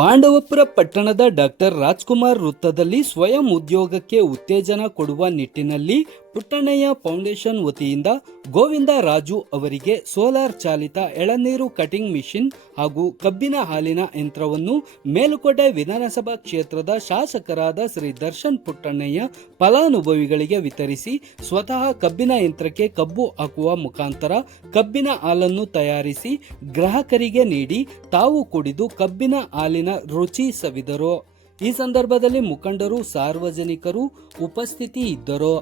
ಪಾಂಡವಪುರ ಪಟ್ಟಣದ ಡಾಕ್ಟರ್ ರಾಜ್ಕುಮಾರ್ ವೃತ್ತದಲ್ಲಿ ಸ್ವಯಂ ಉದ್ಯೋಗಕ್ಕೆ ಉತ್ತೇಜನ ಕೊಡುವ ನಿಟ್ಟಿನಲ್ಲಿ ಪುಟ್ಟಣ್ಣಯ್ಯ ಫೌಂಡೇಶನ್ ವತಿಯಿಂದ ಗೋವಿಂದ ರಾಜು ಅವರಿಗೆ ಸೋಲಾರ್ ಚಾಲಿತ ಎಳನೀರು ಕಟಿಂಗ್ ಮಿಷಿನ್ ಹಾಗೂ ಕಬ್ಬಿನ ಹಾಲಿನ ಯಂತ್ರವನ್ನು ಮೇಲುಕೋಟೆ ವಿಧಾನಸಭಾ ಕ್ಷೇತ್ರದ ಶಾಸಕರಾದ ಶ್ರೀ ದರ್ಶನ್ ಪುಟ್ಟಣ್ಣಯ್ಯ ಫಲಾನುಭವಿಗಳಿಗೆ ವಿತರಿಸಿ ಸ್ವತಃ ಕಬ್ಬಿನ ಯಂತ್ರಕ್ಕೆ ಕಬ್ಬು ಹಾಕುವ ಮುಖಾಂತರ ಕಬ್ಬಿನ ಹಾಲನ್ನು ತಯಾರಿಸಿ ಗ್ರಾಹಕರಿಗೆ ನೀಡಿ ತಾವು ಕುಡಿದು ಕಬ್ಬಿನ ಹಾಲಿನ ರುಚಿ ಸವಿದರು. ಈ ಸಂದರ್ಭದಲ್ಲಿ ಮುಖಂಡರು ಸಾರ್ವಜನಿಕರು ಉಪಸ್ಥಿತಿ ಇದ್ದರು.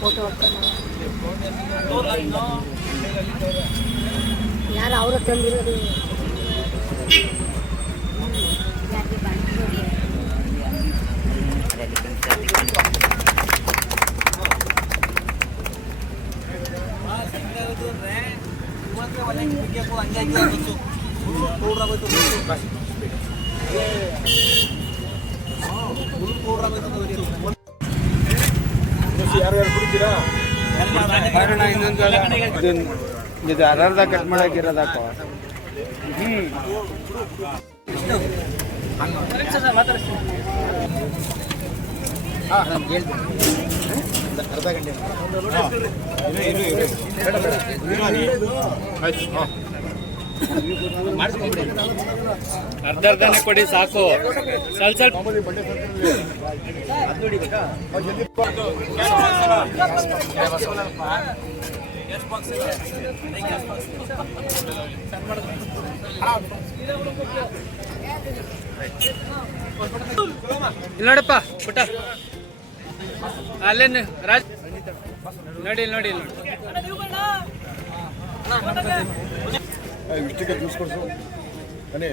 ಫೋಟೋ ಯಾರು ಅವರ ತಂದಿರೋದು ಇದು ಅರ್ಧ ಕಟ್ ಮಾಡಾಕಿರೋದಾಕ ಅರ್ಧ ಗಂಟೆ ಅರ್ಧನೇ ಕೊಡಿ ಸಾಕು. ಸ್ವಲ್ಪ ನೋಡಪ್ಪ ಪುಟ್ಟ ಅಲ್ಲೇನು ರಾಜ್ ನೋಡಿ ನೋಡಿ ಇಷ್ಟಕ್ಕೆ ಜ್ಯೂಸ್ ಕೊಡ್ಸು ಅನೇ